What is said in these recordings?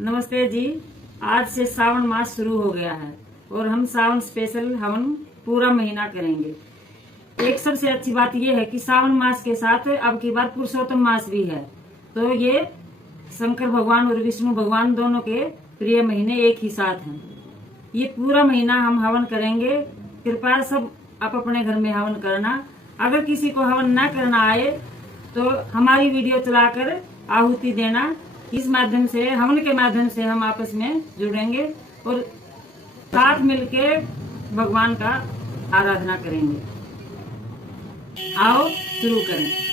नमस्ते जी। आज से श्रावण मास शुरू हो गया है और हम श्रावण स्पेशल हवन पूरा महीना करेंगे। एक सबसे अच्छी बात यह है कि श्रावण मास के साथ अब की बार पुरुषोत्तम मास भी है, तो ये शंकर भगवान और विष्णु भगवान दोनों के प्रिय महीने एक ही साथ हैं। ये पूरा महीना हम हवन करेंगे। कृपया सब आप अपने घर में हवन करना। अगर किसी को हवन न करना आए तो हमारी वीडियो चलाकर आहुति देना। इस माध्यम से, हवन के माध्यम से हम आपस में जुड़ेंगे और साथ मिलके भगवान का आराधना करेंगे। आओ शुरू करें।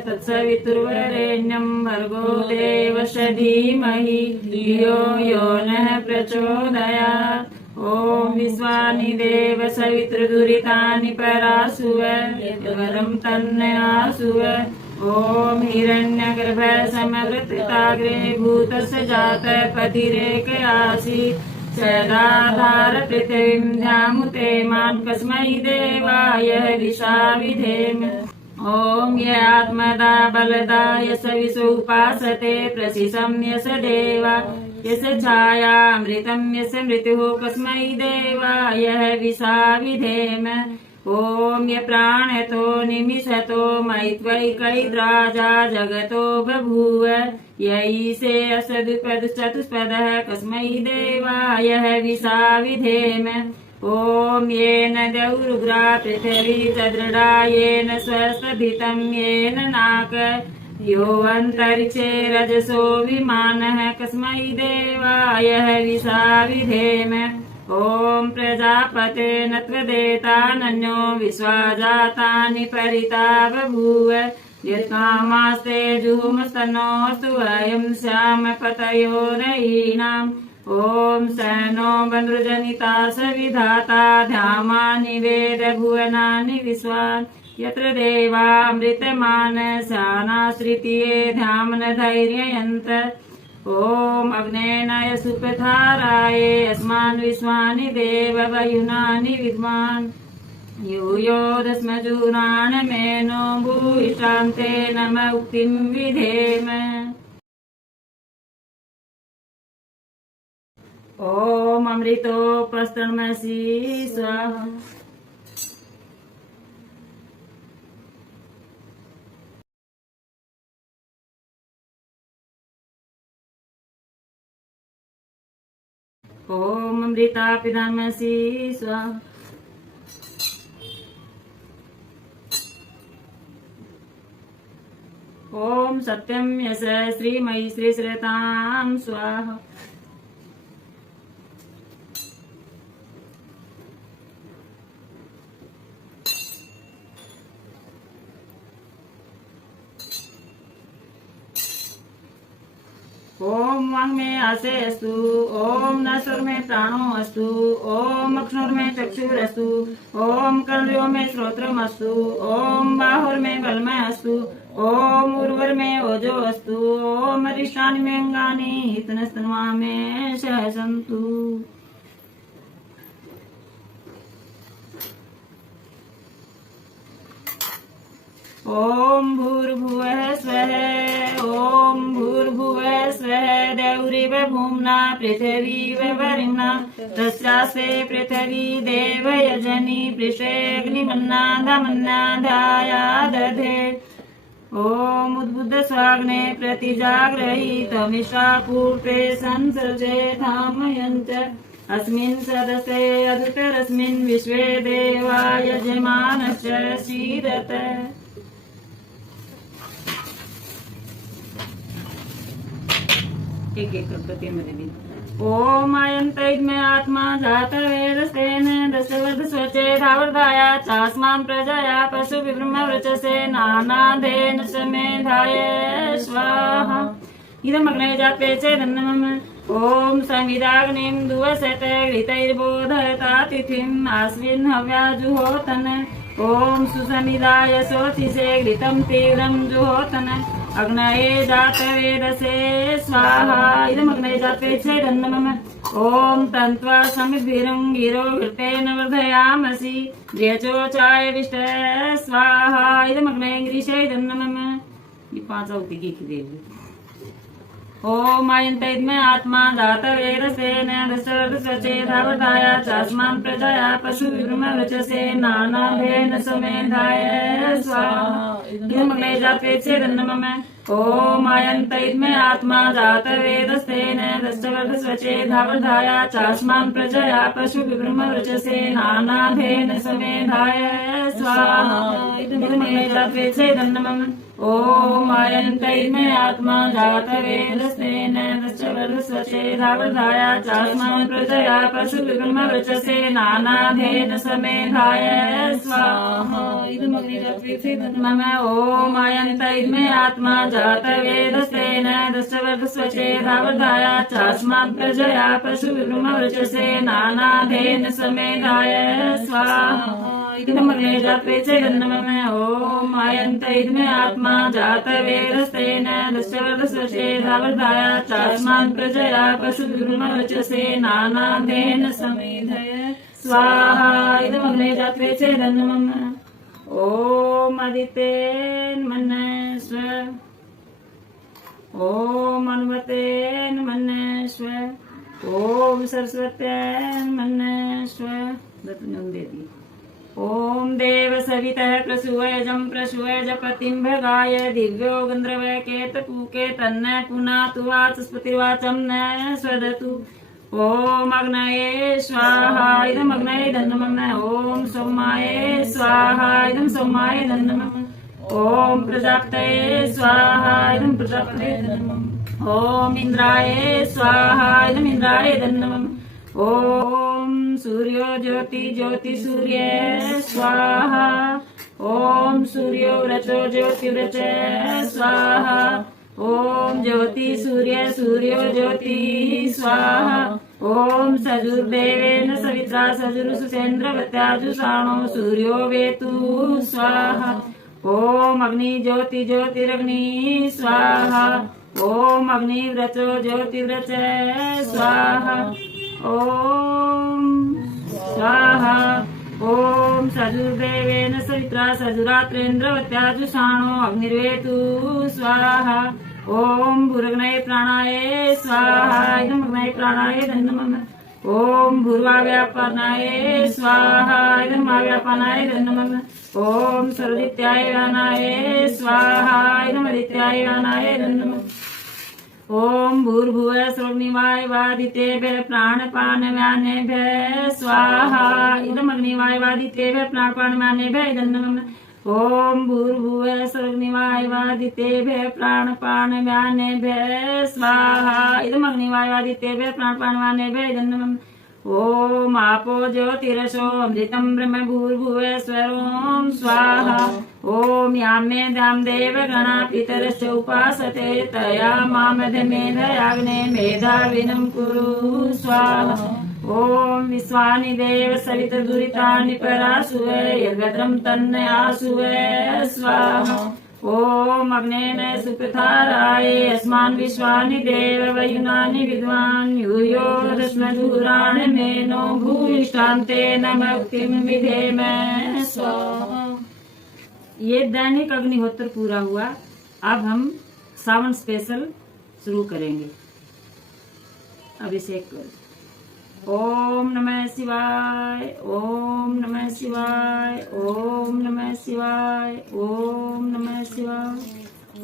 तत्सवितुर्वरेण्यं भर्गो देवस्य धीमहि धियो यो नः प्रचोदयात्। ॐ विश्वानि देव सवितृदुरितानि परासुव वरं तन्नयासुव। ॐ हिरण्यगर्भ समवृत्ताग्रे भूतस्य जातः पतिरेकयासीत् सदाधार पृथिवीं ध्यामुते मान् कस्मै देवाय हविषा विधेम। ॐ य आत्मदा बलदा यस विशो उपासते प्रशिशं यस देवा यस छायामृतं यस मृत्युः कस्मै देवाय हविषा विधेम। ॐ य प्राणतो निमिषतो मयित्वैकैर्राजा जगतो बभूव य ईशे असदुपदश्चतुष्पदः कस्मै देवाय हविषा विधेम। ॐ येन द्यौरुग्रा पृथिवी सदृढा येन स्वस्थभितं येन नाक यो अन्तरिक्षे रजसो विमानः कस्मै देवाय हविषा विधेम। ॐ प्रजापते न त्वदेतानन्यो विश्वा जातानि परिता बभूव यत्कामास्ते जुहुमस्तनोऽस्तु वयं श्याम पतयो रयीणाम्। ॐ सनो बन्धुजनिता सविधाता ध्यामानि वेद भुवनानि विश्वान् यत्र देवामृतमानसानाश्रित्ये ध्यामन धैर्ययन्त। ॐ अग्नेनाय सुपथाराय अस्मान् विश्वानि देव वयुनानि विद्वान् यूयो दस्मजुराणमेनो भूयिष्ठान्ते नम उक्तिं विधेम। ॐ अमृतोपस्तन्मसि स्वाहा। ॐ अमृतापिधानमसि स्वाहा। ॐ सत्यं यश श्रीमयि श्रीश्रेतां स्वाहा। ॐ वाङ् में आसे अस्तु। ॐ नसुर में प्राणो अस्तु। ॐ अक्षुर में चक्षुरस्तु। ॐ कर्णयो में श्रोत्रम अस्तु। ॐ बाहुर में बलमय अस्तु। ॐ उर्वर में ओजो अस्तु। ॐ अरिष्टानि में अंगानि हितनस्तन्वा में सहसन्तु। ॐ भूर्भुवः स्वः। ॐ भूर्भुवः स्वः। देवरिव भूम्ना पृथिवीव वरिम्ना तस्यास्ते पृथिवी देव यजनी पृषेऽग्निमन्नाधमन्नाधाया दधे। ॐ उद्बुद्ध स्वाग्ने प्रतिजाग्रहीतमिषा पूर्ते संसृजे धामयन्त। अस्मिन् सदसे अदुतरस्मिन् विश्वे देवा यजमानश्च सीदत। एक एक करते मेरे भी। ॐ आयन्तैद्मे आत्मा जातवेदस्तेन दशवद स्वचे धावर्धाया चास्मान् प्रजया पशुभिर्ब्रह्मवृचसे नानाधेन समेधाय स्वाहा। इदमग्ने जापे चेदन्नमम ओम समिदाग्निं दुवसते घृतैर्बोधयता तिथिम् आस्विन् हव्याजुहोतन ओम सुसमिदाय शोचिसे घृतं तीव्रं जुहोतन अग्नये जातवेदसे स्वाहा इदमग्ने जापे चेदन्नमम ओम तन्त्वा समिद्भिरं गिरो घृतेन वर्धयामसि ज्यचोचाय विष्टे स्वाहा इदमग्ने ग्रीषे दन्नमम। ये 5 आहुति की देवी ओम आयन्तैद्मे आत्मा जातवेदसेन दशरथस्वचेधावधाया चास्मान् प्रजया पशुविभ्रमवचसे नानाभेन समेधाय स्वाहा इदमग्ने जापे चेदन्नमम ओम आयन्तैद्मे आत्मा जातवेदसेन दशरथस्वचेधावधाया चास्मान् प्रजया पशुविभ्रमवचसे नानाभेन समेधाय स्वाहा इदमग्ने जापे चेदन्नमम ओम आयन्तैद्मे आत्मा जातवेदसेन दशरथस्वचेधावधाया चास्मान् प्रजया पशुविभ्रमवचसे नानाभेन समेधाय स्वाहा इदमग्ने जापे चेदन्नमम ओम आयन्तैद्मे आत्मा जातवेदसेन दशरथस्वचेधावधाया चास्मान् प्रजया पशुविभ्रमवचसे नानाभेन समेधाय स्वाहा इदमग्ने जापे चेदन्नमम ओम आयन्तैद्मे आत्मा जातवेदसेन दशरथस्वचेधावधाया चास्मान् प्रजया पशुविभ्रमवचसे नानाभेन समेधाय स्वाहा इदमग्ने जापे चेदन्नमम ओम आदित्येन्मनस्व ओम अनुमतेन्मनस्व ओम सरस्वत्येन्मनस्व दे दी ओम देव सवितः प्रसूयजं प्रसूयज पतिं भगाय दिव्यो गन्धर्वः केतपूके तन्नः पुनातु वाचस्पतिर्वाचं न स्वदतु ओम अग्नये स्वाहा इदमग्नये दन्नमम ओम सोमाय स्वाहा इदं सोमाय दन्नमम ओम प्रजापतये स्वाहा इदं प्रजापतये दन्नमम ओम इंद्राय स्वाहा इदं इंद्राय दन्नमम ओम सूर्यो ज्योति ज्योति सूर्य स्वाहा ओम सूर्यो व्रतो ज्योति व्रच स्वाहा ओम ज्योति सूर्य सूर्यो ज्योति स्वाहा ओम सजुर्देवेन सवित्रा सजुरुसेन्द्रवत्याजुषाणो सूर्यो वेतु स्वाहा ओम अग्नि ज्योति ज्योतिरग्नि स्वाहा ओम अग्नि व्रतो ज्योति व्रच स्वाहा ओम स्वाहा ओम सजुर्देवेन सवित्रा सजुरात्रेन्द्रवत्याजुषाणो अग्निर्वेतु स्वाहा ओम भूरग्नये प्राणाय स्वाहा इदमग्नये प्राणाय दन्नमम ओम भूर्वाव्यापानाय स्वाहा इदमाव्यापानाय दन्नमम ओम सर्वदित्याय व्यानाय स्वाहा इदमदित्याय व्यानाय दन्नमम ओम भूर्भुवः स्वग्निवायवादितेभ्यः प्राणपानव्यानेभ्यः स्वाहा इदमग्निवायवादितेभ्यः प्राणपानव्यानेभ्यः दन्नमम ओम भूर्भुवः स्वग्निवायवादितेभ्यः प्राणपानव्यानेभ्यः स्वाहा इदमग्निवायवादितेभ्यः प्राणपानव्यानेभ्यः दन्नमम ओम आपो ज्योतिरसो अमृतं ब्रह्म भूर्भुवः स्वरोम स्वाहा ओम यामे धाम देव गणा पितरश्च उपासते तया मामधमेधयाग्ने मेधाविनं कुरु स्वाहा ओम विश्वानि देव सवितर्दुरितानि परासुव यद्भद्रं तन्नयासुव स्वाहा ओम अग्नेन सुपथाराय अस्मान् विश्वानि देव वयुनानि विद्वान् यूयो रश्मधूरान् मेनो भूयिष्ठान्तेन मुक्तिं विधेम स्वाहा। ये दैनिक अग्निहोत्र पूरा हुआ। अब हम सावन स्पेशल शुरू करेंगे। अभिषेक करो। ओम नमः शिवाय ओम नमः शिवाय ओम नमः शिवाय ओम नमः शिवाय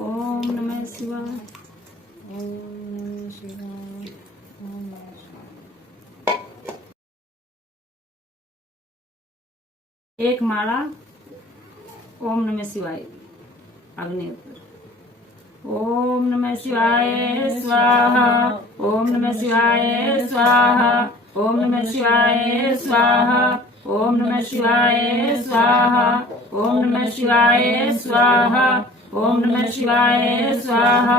ओम नमः शिवाय ओम नमः शिवाय ओम नमः शिवाय। एक माला ओम नमः शिवाय अग्निहोत्र। ओम नमः शिवाय स्वाहा ओम नमः शिवाय स्वाहा ओम नमः शिवाय स्वाहा ओम नमः शिवाय स्वाहा ओम नमः शिवाय स्वाहा ओम नमः शिवाय स्वाहा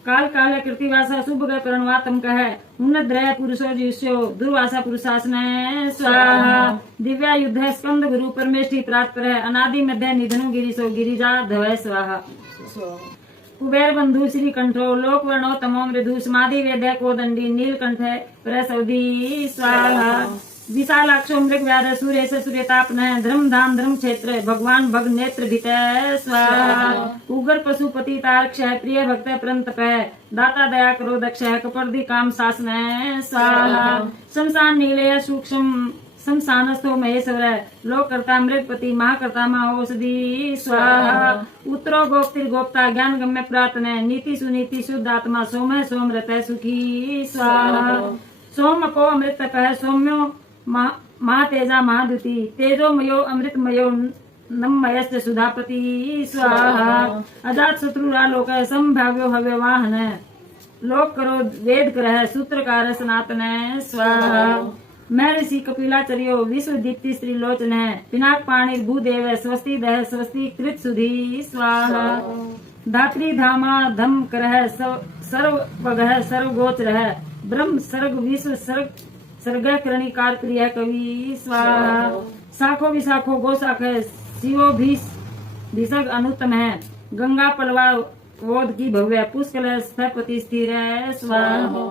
काल काले कृतिवासा शुभ गए प्रणवातम कह उन्नत रह पुरुषो जुष्यो दुर्वासा पुरुषासन स्वाहा दिव्या युद्ध स्कंद गुरु परमेष्टि प्राप्त रह अनादि मध्य निधनु गिरीशो गिरिजा धवय स्वाहा कुबेर बंधु श्री कंठो लोक वर्णो तमो मृदु समाधि वेद कोदंडी नीलकंठ प्रसौदी स्वाहा विशालाक्षो मृग व्याध सूर्य सूर्यतापन धर्म धाम धर्म क्षेत्र भगवान भग नेत्र भित स्वाहा उग्र पशुपति तारक्ष प्रिय भक्त प्रंत दाता दया करो दक्ष कपर्दी काम शासन स्वाहा शमशान नीले सूक्ष्म शमशानस्थो महेश्वर लोककर्ता मृगपति महाकर्ता महाऔषधि स्वाहा उत्तरो गोप्तिर गोप्ता ज्ञान गम्य प्रातन नीति सुनीति शुद्ध आत्मा सोम सोम रत सुखी स्वाहा सोम को अमृत कह सौम्यो महातेजा महाद्युति तेजोमयो अमृतमयो नमयश्च सुधापति स्वाहा अजात शत्रुरालोक संभाव्यो हव्य वाहन लोक करो वेद करह सूत्रकार सनातन स्वाहा मैं ऋषि कपिलाचर्यो विश्व दीप्ति स्त्रीलोचन पिनाक पाणी भूदेव स्वस्ति दह स्वस्ति कृत सुधी स्वाहा धात्री धामा धम करह सर्व वगह सर्व गोचर ब्रह्म सर्ग विश्व सर्ग सर्ग करणिकार प्रिय कवि स्वाहा शाखो विशाखो गोशाख शिवो भीषग अनुत्तम है गंगा पलवा वोद की भव्य पुष्कल स्थपति स्थिर है स्वाहा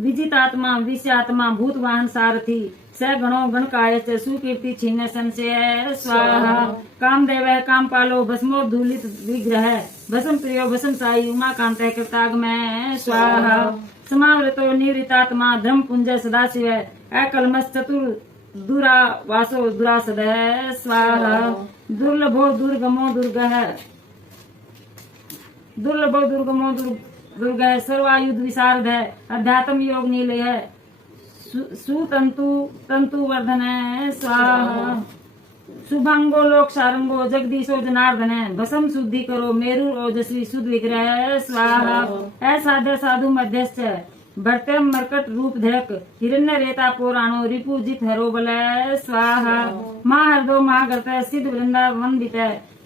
विजितात्मा विषयात्मा भूत वाहन सारथी स गणो गणकाय सुकीर्ति छिन्न संशय स्वाहा कामदेव कामपालो भस्मोद्धूलित विग्रह भस्म प्रियो भस्म साई उमाकांत कृतागमय स्वाहा समावृतो निवृतात्मा धर्म पुंज सदाशिव अकलमस चतुर दुरा वासो दुरासद स्वाहा दुर्लभो दुर्गमो दुर्गमो दुर्ग सर्वायुध विशारद अध्यात्म योग नीलय सुतंतु तंतु वर्धन स्वाहा शुभंगो लोक सारंगो जगदीशो जनार्दन भसम शुद्धि करो मेरु ओजस्वी शुद्ध विग्रह स्वाहा असाध्य साधु मध्यस्थ भरतम मरकट रूप धरक हिरण्य रेता पुराणो रिपुजित हरो बल स्वाहा महाहरदो महागर्त सिद्ध वृंदा वंदित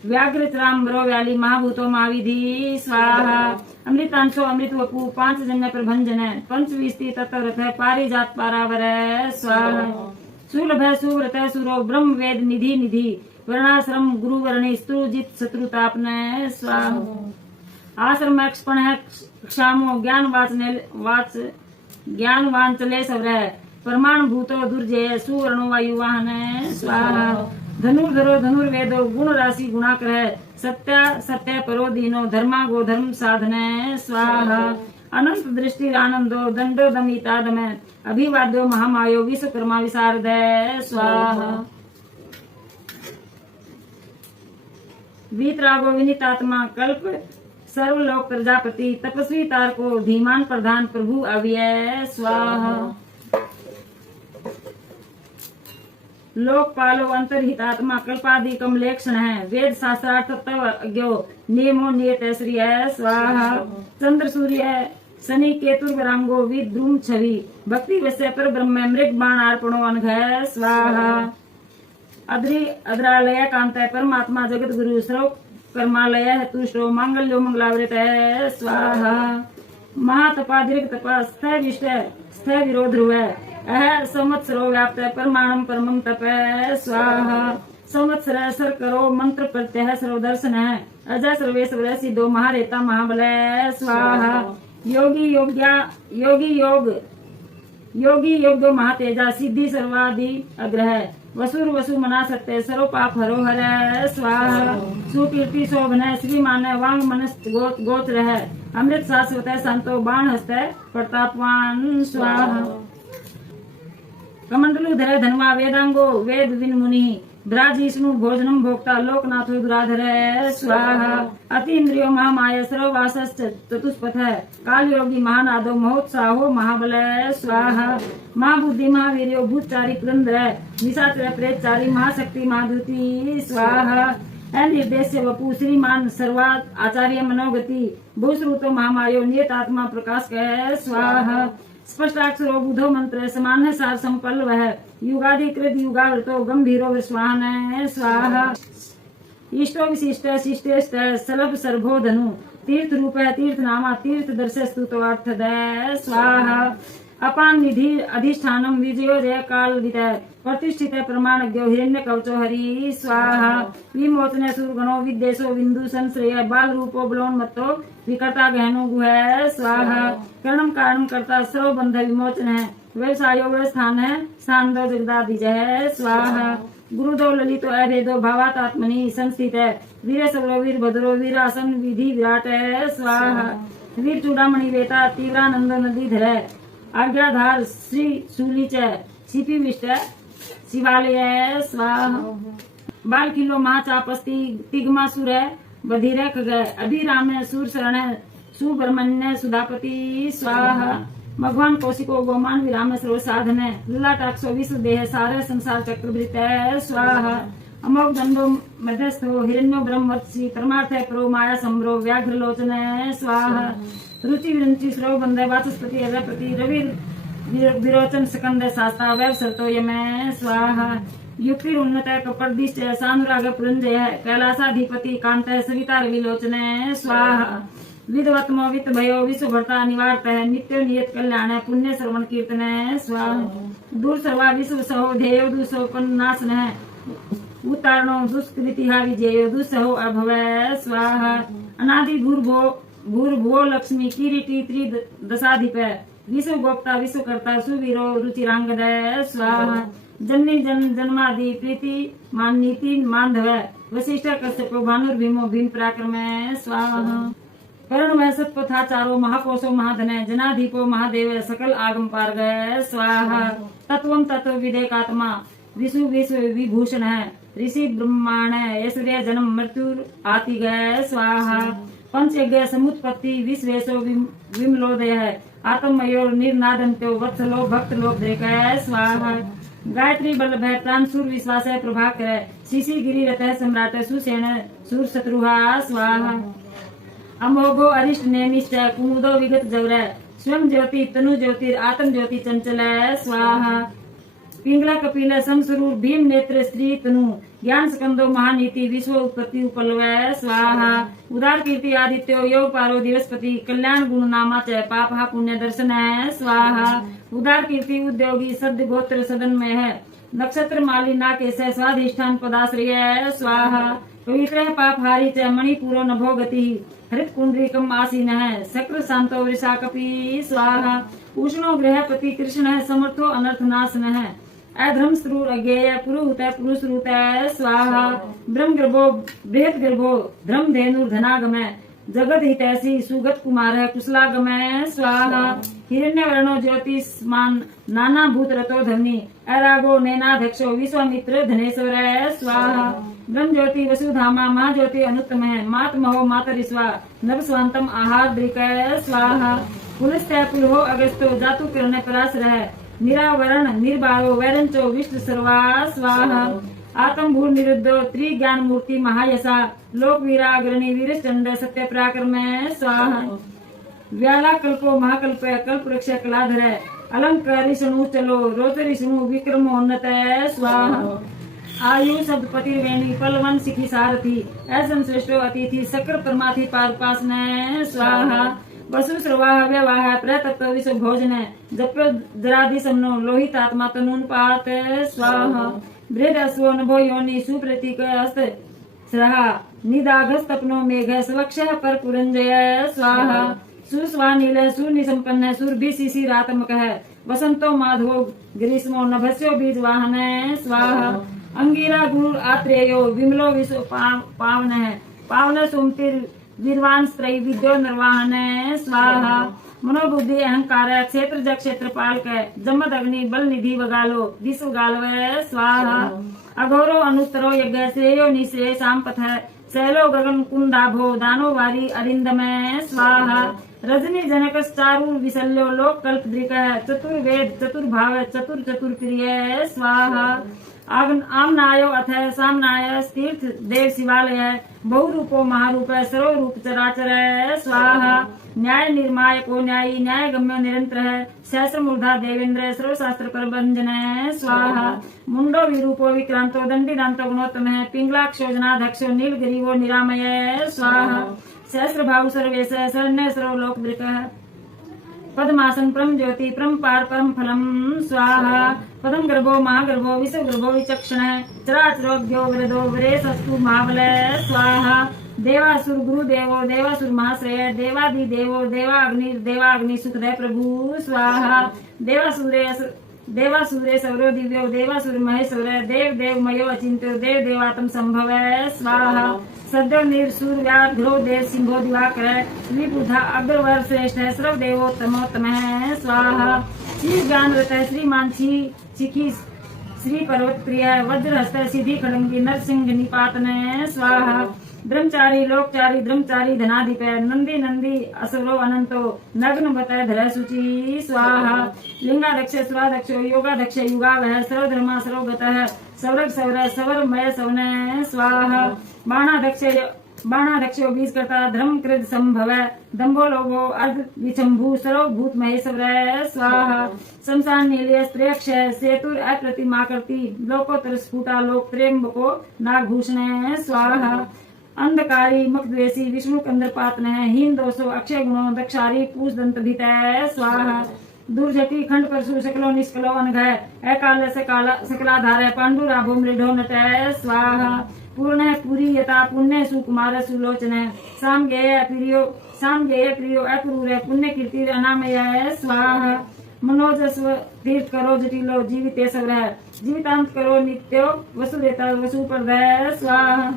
व्याघ्र त्राम्बरो व्याली महाभूतो महाविधि स्वाहा अमृतांशो अमृत वपु पांच जन्य प्रभंजन पंचविस्ती तत्वरथ पारिजात पारावर स्वाहा सुलभ सुव्रत सुरो ब्रह्म वेद निधि निधि वर्णाश्रम गुरु वर्णी स्तुजित शत्रुतापन स्वाहा आश्रम क्षण क्षामो ज्ञान वांचले सवर परमाणु भूतो दुर्जय सुवर्णो वायु वाहन स्वाहा धनुर्धरो धनुर्वेदो गुण राशि गुणाकर सत्य सत्य परो दीनो धर्मा गो धर्म साधन स्वाहा अनंत दृष्टि आनंदो दंडो दमितादम अभिवाद्यो महामायो विश्वकर्मा विशारद स्वाहा वीतरागो विनीतात्मा कल्प सर्वलोक प्रजापति तपस्वी तारको धीमान प्रधान प्रभु अव्यय स्वाहा लोकपालो अंतर्हितात्मा कल्पादि कमलेक्षण है वेद शास्त्रार्थ तत्व अज्ञो नियमो नियत श्री स्वाहा चंद्र सूर्य शनि केतुर्वरांगो विद्रुम छवि भक्ति वश्य पर ब्रह्म मृग बाण अर्पणो अनघ स्वाहा अद्रालय कांत परमात्मा जगत गुरु स्रव कर्मालय तुष्टो मांगल्यो मंगलावृत स्वाहा महातपा दीर्घ तपा स्थ विष्ट स्थ विरोध ध्रुव अह संवत्सरो व्याप्त परमाणम परमम तप स्वाहा संवत्सर सर करो मंत्र प्रत्यय सर्वदर्शन अजय सर्वेश्वर सिद्धो महारेता महाबल स्वाहा योगी योग्यो महातेजा सिद्धि सर्वादि अग्रह वसुर वसु मना सत्य सर्व पाप हरो हर स्वाहा सुकीर्ति शोभन श्रीमान वांग मनस गोत्र है अमृत शाश्वत संतो बाण हस्त प्रतापवान स्वाहा कमंडलु धर धनवा वेदांगो वेद विन मुनि ब्राजीष्णु भोजनम भोक्ता लोकनाथो दुराधर स्वाहा अति इंद्रियो महामाय सर्ववास चतुष्पथ काल योगी महानादो महोत्साहो महाबल स्वाहा महाबुद्धि महावीर्यो भूतचारी पुरंदर निशाचर प्रेतचारी महाशक्ति महादुति स्वाहा अनिर्देश्य वपु श्रीमान सर्वा आचार्य मनोगति भूश्रुतो महामायो नियत आत्मा प्रकाश कह स्वाहा स्पष्टाक्षरो बुधो मंत्र समान सार संपल्व है युगाधिकृत युगावृतो गंभीरो विश्वान स्वाहा इष्टो विशिष्ट शिष्टेष्ट सलभ सर्भो धनु तीर्थ रूप है तीर्थ नामा तीर्थ दर्शे स्तुतो अर्थ दय स्वाहा अपान निधि अधिष्ठानम विजयो जय काल विदय प्रतिष्ठित प्रमाणज्ञो हिरण्य कवचो हरि स्वाहा विमोचने सुरगणो विद्वेशो बिंदु संश्रय बाल रूपो बलोन्मत्तो विकर्ता गहनो गुह स्वाहा कर्णम कारणम कर्ता सर्व बंध विमोचन है व्यवसायो व्यवस्थान है सांदो जगदादिज है स्वाहा गुरुदो ललितो अभेदो भावात्मनि संस्थित है वीर सौरो वीर भद्रो वीरासन विधि विराट है स्वाहा वीर चूड़ामणि वेता तीव्रानंदो नदी धरे आज्ञाधार श्री शूली शिपी विष्ट शिवालय स्वाहा बाल किलो महाचापस्ती तिग्मासुर बधिर खगय अभिराम सूर शरण सुब्रमण्य सुधापति स्वाहा भगवान कौशिको गोमान विराम सर्व साधन ललाटाक्षो विश्व देह सारे संसार चक्रवृत स्वाहा अमोघ दंडो मध्यस्थो हिरण्यो ब्रह्मवर्षि परमार्थ प्रो माया संभ्रो व्याघ्र लोचन स्वाहा रुचि विरंचि श्रव बंदे वाचस्पति अरपति रवि विरोचन सकंद शास्ता वैव सरतो यमे स्वाहा युक्ति उन्नत कपर्दिष्ट सानुराग पुरंजय कैलासाधिपति कांत सविता रविलोचन स्वाहा विधवत्मो वित्त भयो विश्व भर्ता निवार्त है नित्य नियत कल्याण पुण्य श्रवण कीर्तन स्वाहा दूर सर्वा विश्व सहो ध्येयो दुसोपन्नासन है उतारणो दुष्कृतिहा विजयो दुस्सहो अभवय स्वाहा अनादि भूर्भुवो लक्ष्मी किरीटी त्रिदशाधिप विश्व गोप्ता विश्वकर्ता सुवीरो रुचिरांगदय स्वाहा जन्नी जन्मादि प्रीति मान नीति मानधव वशिष्ठ कश्यपो भानुर्भीमो भीम पराक्रम स्वाहा कर्ण वह सत्पथाचारो महाकोशो महाधन जनाधिपो महादेव सकल आगम पार गए स्वाहा तत्वम तत्व विदेकात्मा विशु विश्व विभूषण है ऋषि ब्रह्मांड ऐश्वर्य जन्म मृत्यु आति गए स्वाहा पंच यज्ञ समुत्पत्ति विश्वेशो विमलोदय है आत्मयो निर्नादंत्यो वत्सलो भक्त लोक है स्वाहा गायत्री बल्लभ है प्राणसुर विश्वास है प्रभाकर है शिशि गिरि रथ है सम्राट सुसेन सूर शत्रुहा स्वाहा अमोघो अरिष्ट नेमिष्ट कुमुदो विगत जवर स्वयं ज्योति तनु ज्योति आत्म ज्योति चंचल स्वाहा पिंगला कपिल समस्वरूप भीम नेत्र स्त्री तनु ज्ञान स्कंदो महानीति विश्व उत्पत्ति उपलव स्वाहा उदार कीर्ति आदित्यो योग पारो दिवसपति कल्याण गुण नामा च पापहा पुण्य दर्शन है स्वाहा उदार कीर्ति उद्योगी सद्य गोत्र सदन में है नक्षत्र माली नाकेश स्वाधिष्ठान पदाश्रय स्वाहा पवित्र पापहारी च मणिपुरो नभो गति हरित कुंडलीकम आसीन है शक्र शांतो वृषाकपि स्वाहा उष्णो गृहपति कृष्ण है समर्थो अनर्थ नाशन है अधर्म स्त्रूर अज्ञेय पुरुहूत पुरुष रूत स्वाहा ब्रह्म गर्भो बृहत गर्भो धर्म धेनुर धनागम जगत हितैषी सुगत कुमार है कुशलागम स्वाहा हिरण्य वर्णो ज्योतिष्मान नाना भूत रतो धनी अरागो नैनाध्यक्षो विश्वामित्र धनेश्वर स्वाहा ब्रह्म ज्योति वसुधामा महाज्योति अनुत्तम है मातमहो मातरिस्वा नवस्वांतम आहार दृक स्वाहा पुलस्त्य पुलहो अगस्तो जातु किरण पराशर है निरावरण निर्बारो वैरंचो विष्णु सर्वा स्वाहा आत्म भूर निरुद्धो त्रिज्ञान मूर्ति महायसा लोक वीराग्रणी वीर चंड सत्य पराक्रम स्वाहा व्याला कल्पो महाकल्प कल्प वृक्ष कलाधर अलंकार ऋषणु चलो रोच ऋषणु विक्रमोन्नत स्वाहा आयु शब्द पतिर्वेणी पलवन सिखी सारथी ऐसन श्रेष्ठो अतिथि सक्र परमाथि पारुपासन स्वाहा वसु श्रवाह व्यवाह प्रतप्त विश्व भोजन जप्यो जरादि समनो लोहित आत्मा तनून पात स्वाहा बृहद अश्वो नभो योनि सुप्रतीक हस्त सहा निदाघस तपनो मेघ स्वक्ष पर पुरंजय स्वाहा सुस्वानील सुनिसंपन्न सुरभि शिशिरात्मक है वसंतो माधवो ग्रीष्मो नभस्यो बीज वाहन स्वाहा अंगिरा गुरु आत्रेयो विमलो विश्व पावन है पावन सोमतिर वीरवान स्त्री विद्यो निर्वाहन स्वाहा मनोबुद्धि अहंकार क्षेत्र क्षेत्रपाल जमद अग्नि बल निधि वगालो विश्व गालव स्वाहा अघोरो अनुत्तरो यज्ञ श्रेयो निश्रेय सांपथ शैलो गगन कुंदाभो दानो वारी अरिंदम स्वाहा रजनी जनक चारु विशल्यो लोक कल्प दृक चतुर्वेद चतुर्भाव चतुर चतुर प्रिय स्वाहा आमनायो अथ सामनाय तीर्थ देव शिवालय बहुरूपो महारूप सर्वरूप चराचर स्वाहा न्याय निर्मायको न्यायी न्याय गम्यो निरंतर है सहस्र मूर्धा देवेंद्र सर्वशास्त्र प्रबंधन स्वाहा मुंडो विरूपो विक्रांतो दंडी दांतो गुणोत्तम है पिंगलाक्षो जनाध्यक्षो नीलगिरीवो निरामय स्वाहा सहस्रभाव सर्वेश शरण्य सर्वलोक दृक् पद्मासन परम ज्योति परम पार परम फलम स्वाहा पदम गर्भो महागर्भो विश्व गर्भो विचक्षण चराचरोग्यो वरदो वरेशस्तु महाबलय स्वाहा देवासुर गुरुदेवो देवासुर महाश्रेय देवादि देवो देवाग्नि सुखदय प्रभु स्वाहा देवासुरे सौरो दिव्यो देवासुर महेश्वर देव देवमयो अचिंत्यो देव देवात्म संभव स्वाहा सद्यो नीरसूर व्याघ्रो देव सिंहो दिवाकर विबुधा अग्रवर श्रेष्ठ है सर्व देवोत्तमोत्तम है स्वाहा श्री ज्ञानरत श्रीमान चिखी श्री पर्वत प्रिय वज्रहस्त सिद्धि खड़ंगी नरसिंह निपातन स्वाहा ब्रह्मचारी लोकचारी ब्रह्मचारी धनाधिप नंदी नंदी असुरो अनंतो नग्न बत धर सुचि स्वाहा लिंगाध्यक्ष स्वाध्यक्ष योगाध्यक्ष युगावह सर्वधर्मा सर्वगत सौरभ सौर सवरमय सवन स्वाहा बाणाध्यक्ष बीज करता धर्म कृत संभव दम्भो लोभो अर्ध विचंभू सर्वभूत महेश्वर स्वाहा शमशान नीलिय स्त्रेक्ष सेतुर अप्रतिमा करती लोकोत्तर स्फुटा लोक त्र्यंबको नागभूषण स्वाहा अंधकारी मखद्वेषी विष्णु कंदरपातन हीन दोषो अक्षय गुणो दक्षारी पूष दंत भीत स्वाहा दुर्जटी खंड परशु सकलो निष्कलो अनघ अकाल सकलाधार पांडुराभो मृडो नट स्वाहा पूर्ण पुरी यथा पुण्य सुकुमार सुलोचन साम गेय प्रियो अक्रूर पुण्य कीर्ति अनामय स्वाहा मनोजस्व तीर्थ करो जटिलो जीविते सवरः जीवितांत करो नित्यो वसुदेता वसुपर्दय स्वाहा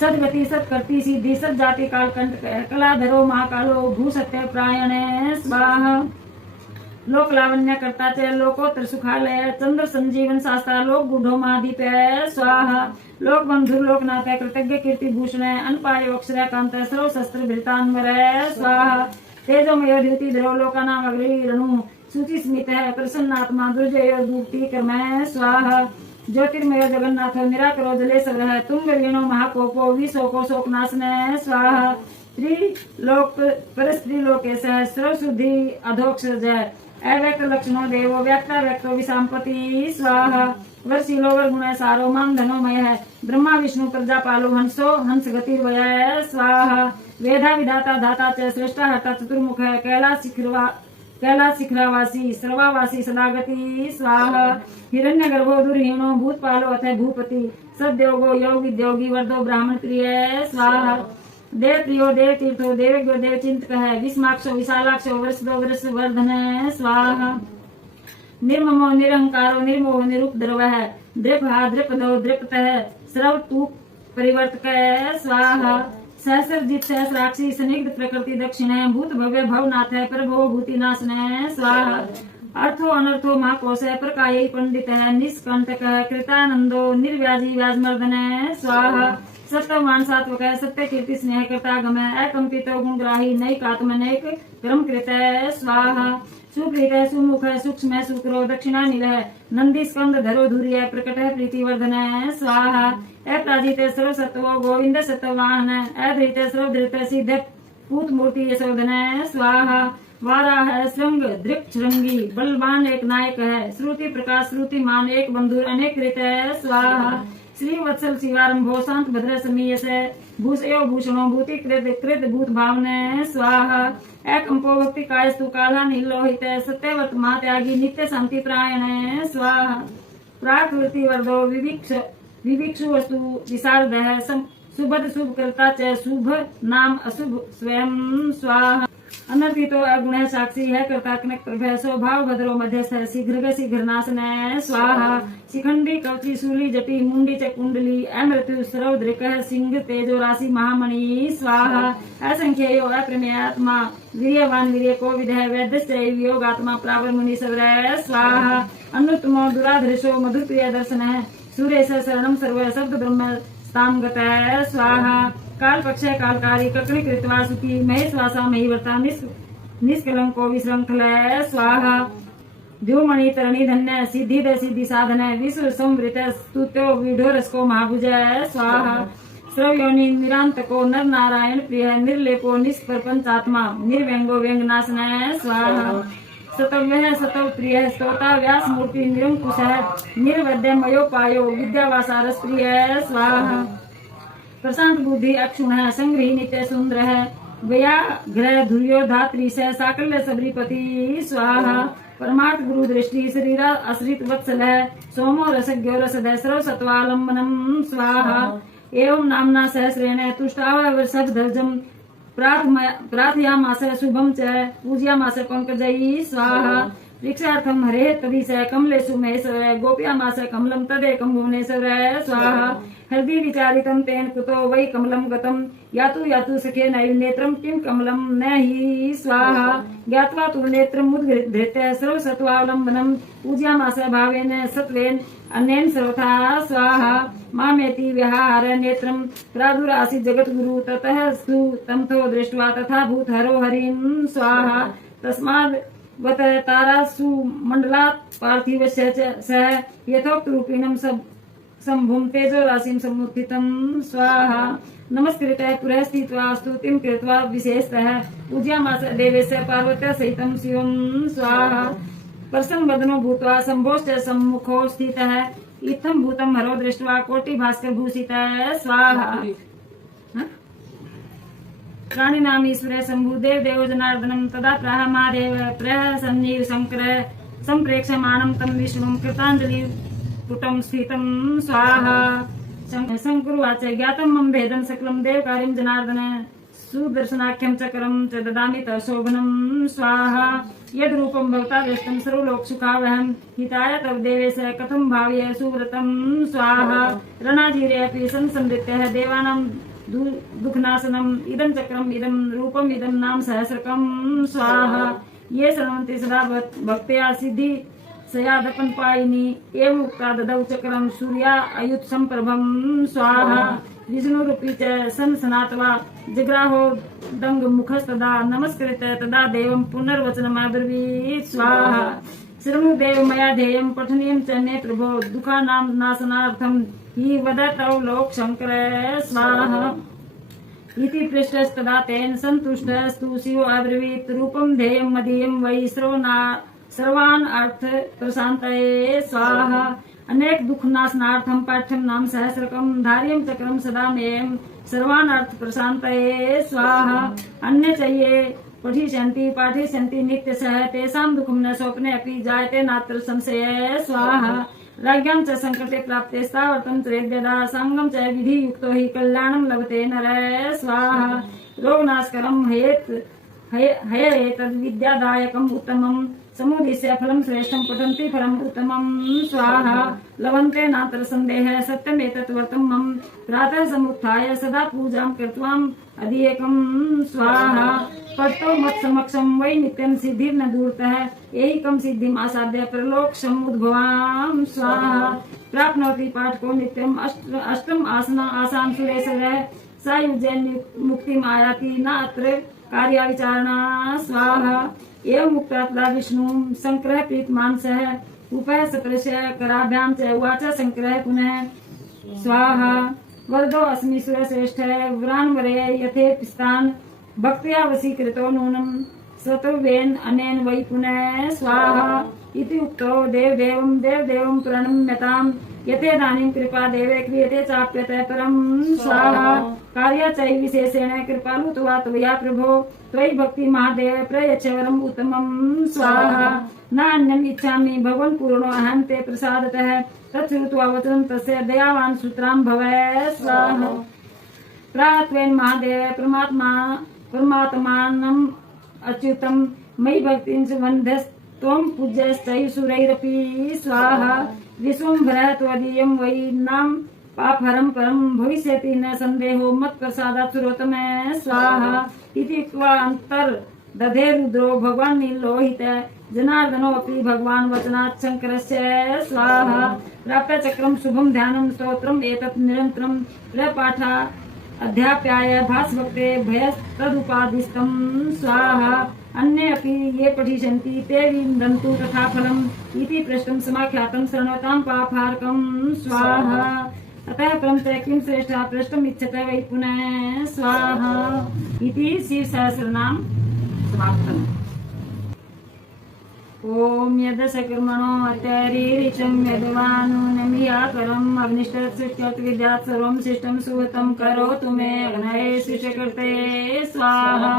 सदगति सत्कर्ती सिद्धि सद जाति काल कंठ कलाधरो महाकालो भू सत्य प्रायण स्वाहा लोक लावण्य करता च लोकोत्तर सुखालय चंद्र संजीवन शास्त्रा लोक गुढ़ो महादीप स्वाहा लोक बंधु लोकनाथ कृतज्ञ कीर्ति भूषण अनपाय अक्षर कांत सर्व शस्त्र भृतान्वर स्वाहा तेजोमय द्युति ध्रुव लोकानाम अग्री रणु सूचि स्मित प्रसन्नात्मा दुर्जय दूती कर्म स्वाहा ज्योतिर्मय जगन्नाथ निराकरो जलेश्वर तुंग वीणो महाकोपो विशोको शोकनाशन स्वाहा त्रिलोक परस्त्रीलोकेश सर्व शुद्धि अधोक्षज अव्यक्त लक्षणो देवो व्यक्ता व्यक्तो विषाम्पति स्वाहा वर्षीलो वर्गुण सारो मान धनोमय है ब्रह्मा विष्णु प्रजापालो हंसो हंस गतिर्वय स्वाहा वेदा विधाता दाता च श्रेष्ठा हर्ता चतुर्मुख कैलाश शिखरावासी सर्वावासी सदागति स्वाहा हिरण्य गर्भो दुर्हीनो भूतपालो अथ भूपति सद्योगो योग विद्योगी वर्धो ब्राह्मण प्रिय स्वाहा देव प्रियो देव तीर्थो देवज्ञो देव चिंतक है विस्माक्षो विशालाक्षो वर्षदो वर्ष वर्धन स्वाहा निर्ममो निरहंकारो निर्मोह निरुपद्रव है दृपदो दृपतः स्रव तूक परिवर्तक स्वाहा सहस्रजित सहस्राक्षी स्निग्ध प्रकृति दक्षिण भूत भव्य भवनाथ है प्रभो भूतिनाशन स्वाहा अर्थो अनर्थो महाकोश प्रकाय पंडित है निष्कंटक कृतानंदो निर्व्याजी व्याजमर्दन स्वाहा सत्यवान सात्वक सत्य कीर्ति स्नेह करता गम अकंपितो गुणग्राही नैकात्म नैक क्रम कृत स्वाहा सुप्रीत सुमुख सूक्ष्म सुक्रो दक्षिणा नील नंदी स्कंद धरो धूर्य प्रकट प्रीतिवर्धन स्वाहा अपराजित सर्व सत्वो गोविंद सत्वाहन अधृत सर्वधृत सिद्ध पूत मूर्ति यशोधन स्वाहा वाराह श्रृंग दृक् श्रृंगी बलवान एक नायक है श्रुति प्रकाश श्रुतिमान एक बंधु अनेक कृत स्वाहा श्री वत्सल शिवारंभो शांत भद्र समीयस भूषयो भूषणो भूति कृत भूत भावने स्वाहा एकंपो भक्ति कायस्तु काला नीलोहित सत्यवत महात्यागी नित्य शांति प्रायण स्वाहा प्राकृति वर्धो विविक्षु वस्तु विशारद शुभद शुभ करता च शुभ नाम अशुभ स्वयं स्वाहा अनर्थितो अगुण साक्षी है कर्ता कनक प्रभय स्वभाव भद्रो मध्यस्थ शीघ्र नाशन स्वाहा शिखंडी कवची शूली जटी मुंडी च कुंडली अमृत्यु सरव दृक सिंह तेजो राशि महामणि स्वाहा असंख्य अप्रमेयात्मा वीर्यवान वीर्य को विधय वैद्य योगात्मा प्रावर मुनि सवर स्वाहा अनुत्तमो दुराधृशो मधुर प्रिय दर्शन सुरेश शरणम सर्व शब्द ब्रह्म स्थान गत स्वाहा काल पक्ष कालकारी ककड़ी कृतवा सुखी महेश्वासा महिवर्ता निष्कलंको विश्रंखल स्वाहा द्युमणि तरणी धन्य सिद्धि साधन विश्व संवृत स्तुत्यो विढोरस्को महाभुज स्वाहा श्रवयोनि निरांतको नर नारायण प्रिय निर्लेपो निष्प्रपंचात्मा निर्व्यंगो व्यंगनाशन स्वाहा सतव्य सतव प्रिय स्तोता व्यास मूर्ति निरंकुश निर्वद्य मयोपायो विद्यावासारस प्रिय स्वाहा प्रशांत बुद्धि अक्षुण संग्रही नित्य सुंदर व्याघ्र धुर्यो धात्री साकल्य सबरीपति स्वाहा परमार्थ गुरु दृष्टि शरीर आश्रित वत्सल सोमो रसज्ञो रसद सर्व सत्वालंबनम स्वाहा एवं नामना सहस्रेण तुष्टाव शब्दजम प्रार्थयामास शुभम च पूजयामास पंकजयी स्वाहा परीक्षार्थम हरे तदीश कमलेशु महेश्वर गोप्यामास कमलम तदेकम भुवनेश्वर स्वाहा हृदि विचारितं तेन कुतो वै कमलं गतं यातु सखे नैनेत्रं किं कमलं न हि स्वाहा ज्ञात्वा तु नेत्रम् उद्घृत्य सर्वसत्वावलम्बनं पूज्यामास भावेन सत्वेन अन्येन सर्वथा स्वाहा मामेति विहार नेत्रं प्रादुरासीत् जगद्गुरु ततः स्तु तमथो दृष्ट्वा तथा भूत हरो हरिं स्वाहा तस्माद् वत तारासु मंडलात् पार्थिवस्य च सह यथोक्त रूपिणं संभुम तेजो राशिं समुत्थितं स्वाहा नमस्कृत्य पुरः स्थित्वा स्तुतिं कृत्वा विशेषतः पूज्यामास देवस्य पार्वत्या सहितं शिवं स्वाहा प्रसन्नवदनो भूत्वा शम्भोश्च सम्मुखो स्थितः इत्थं भूतं हरो दृष्ट्वा कोटिभास्कर भूषितः स्वाहा प्राणिनाम ईश्वर शंभुदेव देव जनार्दनम तदा प्राह महादेव प्रसन्नीव शंकर संप्रेक्षमाणं तं विष्णुं कृतांजलि पुटं स्थितं स्वाहा शंकरुवाच ज्ञातं मम भेदं सकलं देवकार्यं जनार्दन सुदर्शनाख्यं चक्रं च ददामि तव शोभनं स्वाहा यद् रूपं भवता दृष्टं सर्वलोकसुखावहं हिताय तव देवेश कथं भाव्य सुव्रतं स्वाहा रणाजीरे अपि संसमृत्यः देवानां दुःखनाशनम् इदं चक्रम् इदं रूपम् इदं नाम सहस्रकं स्वाहा ये शृण्वन्ति सदा भक्त्या सिद्धि सयादपन्पायिनी एवं उक्ता ददौ चक्रं सूर्या अयुत संप्रभं स्वाहा विष्णुरूपी च सनसनात्वा जग्राहो दंग मुखस्तदा नमस्कृत्य तदा देवं पुनर्वचनमाब्रवीत् स्वाहा शृणुदेव मया ध्येयं पठनीयं च मे प्रभो दुःखानां नाशनार्थं हि वदतौ लोक शंकर स्वाहा इति पृष्टस्तदा तेन सन्तुष्टस्तु शिवो अब्रवीत् रूपं ध्येयं मदीयं वै सर्वान् अर्थ प्रशान्तये स्वाहा अनेक दुख नाशनार्थं पाठ्यं नाम सहस्रकं धार्यं चक्रं सदा मेयं सर्वान् अर्थ प्रशान्तये स्वाहा अन्य चाहिए पाठिष्यन्ति नित्यशः तेषां दुःखं न स्वप्ने अपि जायते नात्र संशयः स्वाहा राज्ञां च संकटे प्राप्ते स्थावर्तं त्रेद्यदा संगं च विधि युक्तो हि कल्याणं लभते नरः स्वाहा रोगनाशकरं हयेतद् विद्यादायकम् उत्तमं समुद्दिश्य फलं श्रेष्ठं पठन्ति फलम् उत्तमं स्वाहा लभन्ते नात्र सन्देहः सत्यमेतत् व्रतं मम प्रातः समुत्थाय सदा पूजां कृत्वाम् अधिकं स्वाहा पठतो मत्समक्षं वै नित्यं सिद्धिर्न दूरतः एकं सिद्धिम् आसाद्य प्रलोकसमुद्भवां स्वाहा प्राप्नोति पाठको नित्यम् अष्टम आसान सुरेशः सायुज्य मुक्तिम् आयाति न अत्र कार्याविचारणा स्वाहा एवं मुक्ता तदा विष्णु संक्रह प्रीतमानसः उपः सकृष्य कराभ्यां च उवाच संक्रह पुनः स्वाहा वरदो अस्मि सुरश्रेष्ठः व्रान्वरे यथेष्टान् भक्त्या वशीकृतो नूनं स्वतवेन अनेन वै पुनः स्वाहा इति उक्तो देवदेवं प्रणम्यताम् यथेदानीं कृपा देवे क्रियते चाप्यते परं स्वाहा कार्या चै विशेषेण कृपालु त्वा त्वया प्रभो त्वयि भक्ति महादेव प्रयच्छ वरम् उत्तमं स्वाहा न अन्यम् इच्छामि भगवन् पूर्णो अहं ते प्रसादतः तच्छ्रुत्वा वचनं तस्य दयावान् सूत्रां भव स्वाहा प्रात्वेन महादेव परमात्मानम् अच्युतं मयि भक्तिं सुबन्धस्त्वं पूज्यश्चैव सुरैरपि स्वाहा विश्वम्भरः त्वदीयं वै नाम पापहरं परं भविष्यति न संदेहो मत्प्रसादात् सुरोत्तमः स्वाहा इति उक्त्वा अन्तर्दधे रुद्रो भगवान् नीलोहितः जनार्दनोऽपि भगवान् वचनात् शङ्करस्य स्वाहा प्राप्य चक्रं शुभं ध्यानं स्तोत्रम् एतत् निरन्तरं प्रपाठा अध्याप्याय भासभक्ते भयस्तदुपादिष्टं स्वाहा अन्ये अपि ये पठिष्यन्ति ते विन्दन्तु तथा फलम् इति पृष्टं समाख्यातं शृण्वतां पापहारकं स्वाहा अतः परं च किं श्रेष्ठः पृष्टम् इच्छते वै पुनः स्वाहा इति शिवसहस्रनाम समाप्तम्। ओम यदशकर्मणो अत्यरीरिचं यदवानुनमियाकरम् अग्निष्टस्य विद्यात् सर्वं शिष्टं सुवतं करोतु मे अग्नये शुचिकर्ते स्वाहा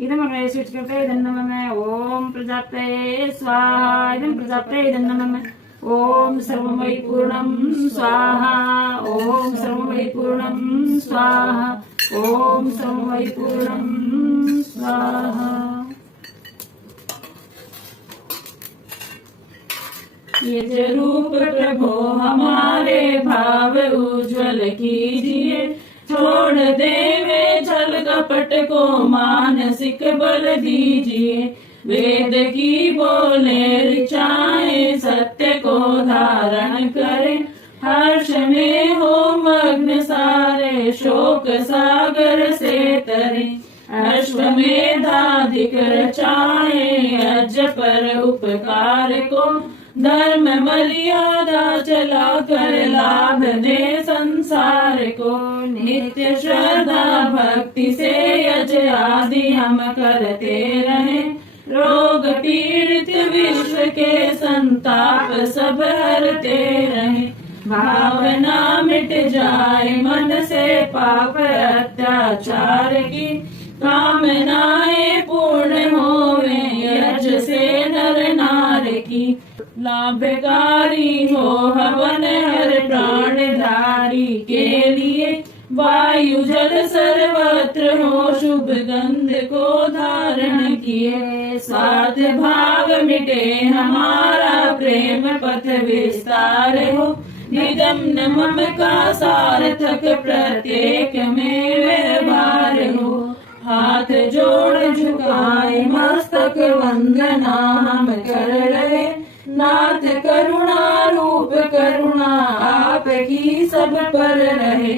इदम् अग्नये शुचिकर्ते इदं नमः ओम प्रजापतये स्वाहा इदं प्रजापतये इदं नमः ओम सर्वं वै पूर्णं स्वाहा ओम सर्वं वै पूर्णं स्वाहा ओम सर्वं वै पूर्णं स्वाहा। ये रूप प्रभो हमारे भाव उज्जवल कीजिए, छोड़ देवे छल कपट को मानसिक बल दीजिए। वेद की बोले ऋचाएं सत्य को धारण करे, हर्ष में हो मग्न सारे शोक सागर से तरे। अश्वमेधाधिक रचाएं अज पर उपकार को, धर्म मर्यादा चला कर लाभ दे संसार को। नित्य श्रद्धा भक्ति से यज आदि हम करते रहे, रोग पीड़ित विश्व के संताप सब हरते रहे। भावना मिट जाए मन से पाप अत्याचार की, कामनाएं पूर्ण होवे यज से नर नार की। लाभकारी हो हवन हर प्राणधारी के लिए, वायु जल सर्वत्र हो शुभ गंध को धारण किए। स्वार्थ भाव मिटे हमारा प्रेम पथ विस्तार हो, निदम न मम का सार्थक प्रत्येक में व्यवहार हो। हाथ जोड़ झुकाए मस्तक वंदना हम कर रहे, नाथ करुणा रूप करुणा आपकी सब पर रहे।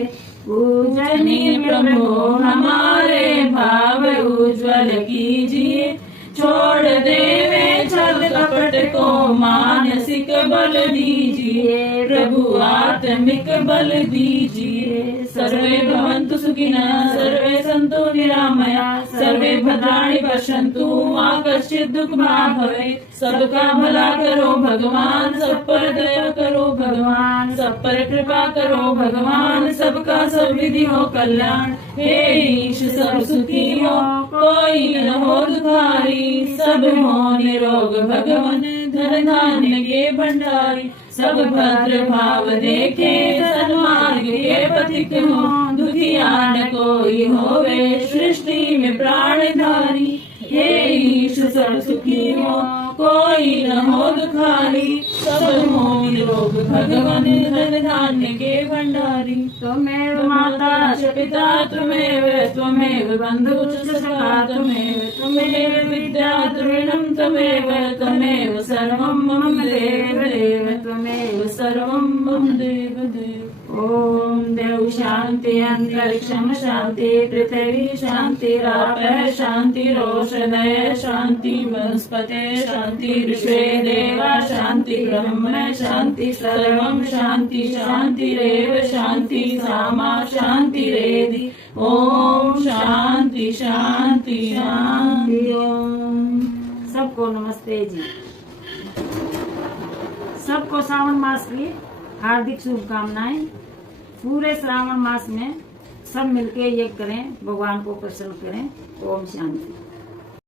पूजनीय प्रभु हमारे भाव उज्जवल कीजिए, छोड़ देवे छल कपट को मानसिक बल दीजिए। प्रभु आत्मिक बल दीजिए। सर्वे भवन्तु सुखिनः, सर्वे सन्तु निरामया, सर्वे भद्राणि पश्यन्तु मा कश्चित् दुःख भाग् भवेत्। सबका भला करो भगवान, सब पर दया करो भगवान, सब पर कृपा करो भगवान, सबका सब विधि हो कल्याण। हे ईश सब सुखी हो, कोई न हो दुखारी, सब हो निरोग भगवान, धन धान्य के भंडारी। सब भद्र भाव देखे सन्मार्ग के पथिक हो, दुखिया न कोई होवे सृष्टि में प्राणधारी। हे ईश सब सुखी हो, कोई न हो दुखारी, सब हो निरोग भगवान, धन धान्य के भंडारी। त्वमेव माता च पिता त्वमेव, त्वमेव बन्धु च सखा त्वमेव, त्वमेव विद्या तृणं त्वमेव, त्वमेव सर्वं मम देव देव, त्वमेव सर्वं मम देव देव। ओम देव शांति अंतरिक्षम शांति, पृथ्वी शांतिरापः शांतिरोषधय शांति, वनस्पते शांति, ऋषे देवा शांति, ब्रह्म शांति, सर्वं शांति शांतिरेव शांति, सामा शांतिरेधि। ओम शांति शांति शांति ओम। सबको नमस्ते जी। सबको श्रावण मास की हार्दिक शुभकामनाएं। पूरे श्रावण मास में सब मिलके यज्ञ करें, भगवान को प्रसन्न करें। ओम शांति।